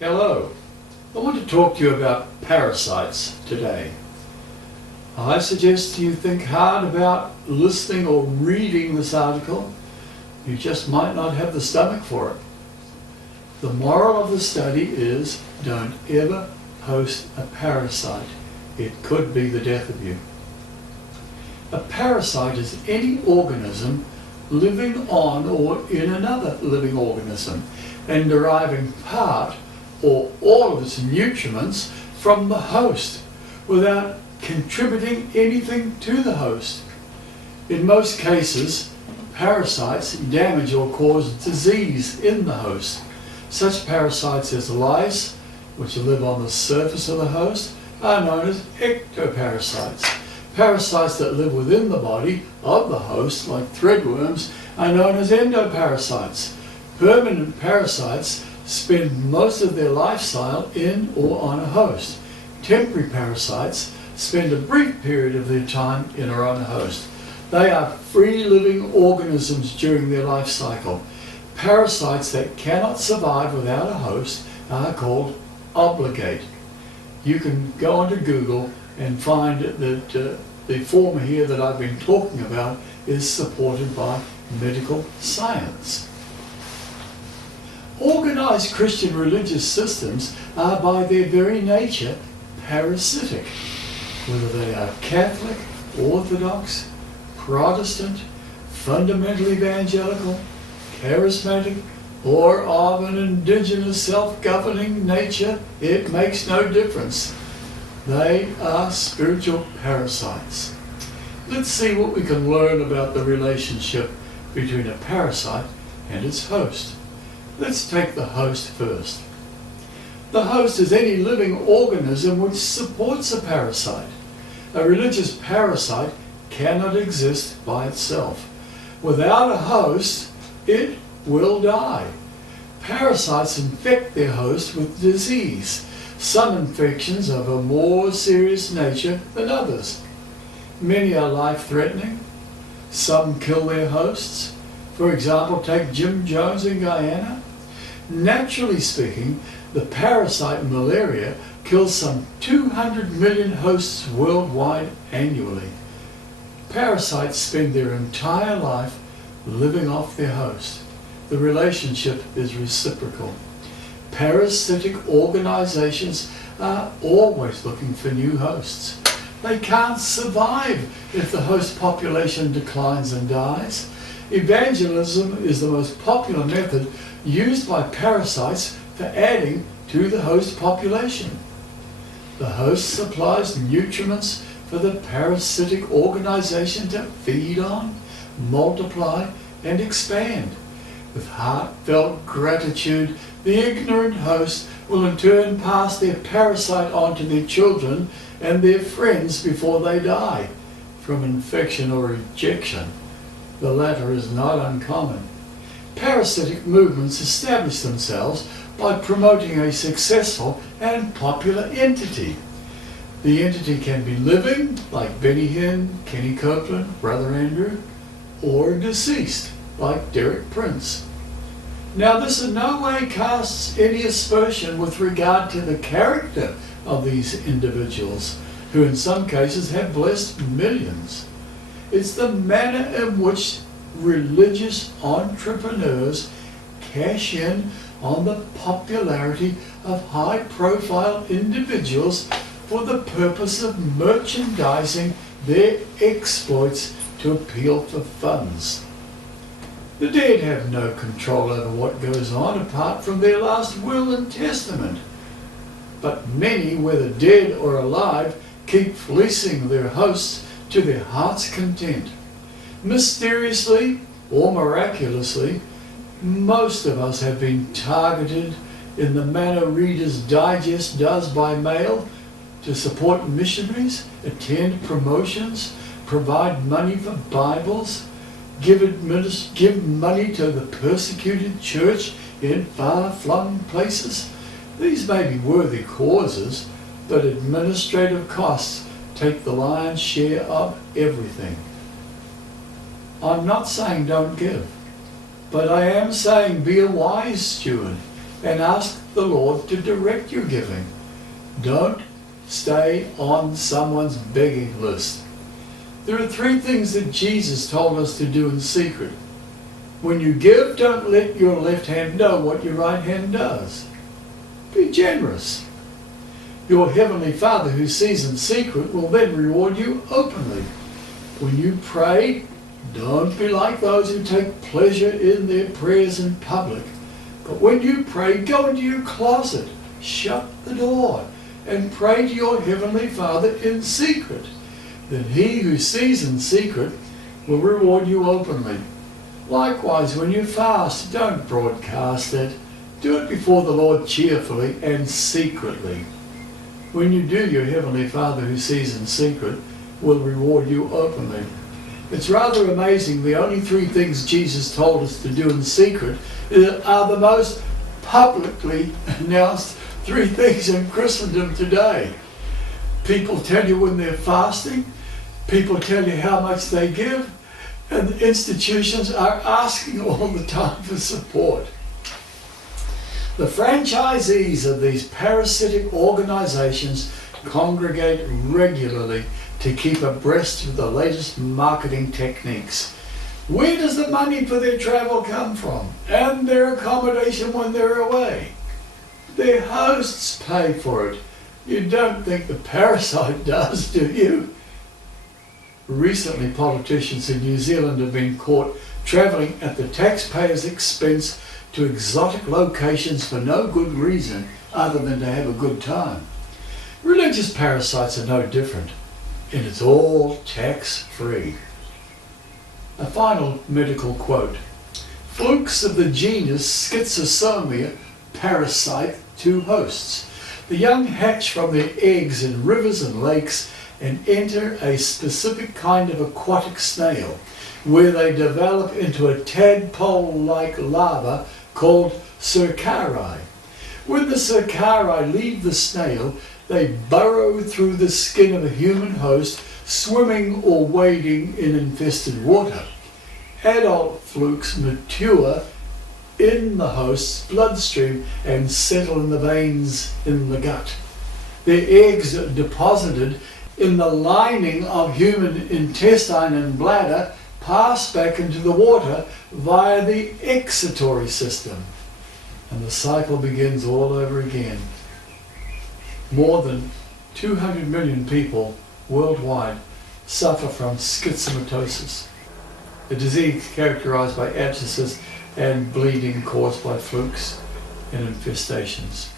Hello, I want to talk to you about parasites today. I suggest you think hard about listening or reading this article. You just might not have the stomach for it. The moral of the study is don't ever host a parasite. It could be the death of you. A parasite is any organism living on or in another living organism and deriving part or all of its nutriments from the host without contributing anything to the host. In most cases, parasites damage or cause disease in the host. Such parasites as lice, which live on the surface of the host, are known as ectoparasites. Parasites that live within the body of the host, like threadworms, are known as endoparasites. Permanent parasites spend most of their lifestyle in or on a host. Temporary parasites spend a brief period of their time in or on a host. They are free-living organisms during their life cycle. Parasites that cannot survive without a host are called obligate. You can go onto Google and find that the form here that I've been talking about is supported by medical science. Organized Christian religious systems are by their very nature parasitic, whether they are Catholic, Orthodox, Protestant, fundamental evangelical, charismatic, or of an indigenous self-governing nature. It makes no difference. They are spiritual parasites. Let's see what we can learn about the relationship between a parasite and its host. Let's take the host first. The host is any living organism which supports a parasite. A religious parasite cannot exist by itself. Without a host, it will die. Parasites infect their host with disease, some infections of a more serious nature than others. Many are life-threatening. Some kill their hosts. For example, take Jim Jones in Guyana. Naturally speaking, the parasite malaria kills some 200 million hosts worldwide annually. Parasites spend their entire life living off their host. The relationship is reciprocal. Parasitic organizations are always looking for new hosts. They can't survive if the host population declines and dies. Evangelism is the most popular method used by parasites for adding to the host population. The host supplies nutriments for the parasitic organization to feed on, multiply, and expand. With heartfelt gratitude, the ignorant host will in turn pass their parasite on to their children and their friends before they die from infection or rejection. The latter is not uncommon. Parasitic movements establish themselves by promoting a successful and popular entity. The entity can be living, like Benny Hinn, Kenny Copeland, Brother Andrew, or deceased, like Derek Prince. Now, this in no way casts any aspersion with regard to the character of these individuals, who in some cases have blessed millions. It's the manner in which religious entrepreneurs cash in on the popularity of high-profile individuals for the purpose of merchandising their exploits to appeal for funds. The dead have no control over what goes on apart from their last will and testament. But many, whether dead or alive, keep fleecing their hosts to their heart's content. Mysteriously or miraculously, most of us have been targeted in the manner Reader's Digest does by mail to support missionaries, attend promotions, provide money for Bibles, give money to the persecuted church in far-flung places. These may be worthy causes, but administrative costs take the lion's share of everything. I'm not saying don't give, but I am saying be a wise steward and ask the Lord to direct your giving. Don't stay on someone's begging list. There are 3 things that Jesus told us to do in secret. When you give, don't let your left hand know what your right hand does. Be generous. Your Heavenly Father who sees in secret will then reward you openly. When you pray, don't be like those who take pleasure in their prayers in public. But when you pray, go into your closet, shut the door, and pray to your Heavenly Father in secret. Then He who sees in secret will reward you openly. Likewise, when you fast, don't broadcast it. Do it before the Lord cheerfully and secretly. When you do, your Heavenly Father who sees in secret will reward you openly. It's rather amazing the only 3 things Jesus told us to do in secret are the most publicly announced 3 things in Christendom today. People tell you when they're fasting, people tell you how much they give, and the institutions are asking all the time for support. The franchisees of these parasitic organizations congregate regularly to keep abreast of the latest marketing techniques. Where does the money for their travel come from? And their accommodation when they're away? Their hosts pay for it. You don't think the parasite does, do you? Recently, politicians in New Zealand have been caught travelling at the taxpayers' expense to exotic locations for no good reason other than to have a good time. Religious parasites are no different, and it's all tax-free. A final medical quote. Flukes of the genus Schizosomia parasite 2 hosts. The young hatch from their eggs in rivers and lakes and enter a specific kind of aquatic snail, where they develop into a tadpole-like larva called cercari. When the cercari leave the snail, they burrow through the skin of a human host, swimming or wading in infested water. Adult flukes mature in the host's bloodstream and settle in the veins in the gut. Their eggs are deposited in the lining of human intestine and bladder, pass back into the water via the excretory system. And the cycle begins all over again. More than 200 million people worldwide suffer from schizomatosis, a disease characterized by abscesses and bleeding caused by flukes and infestations.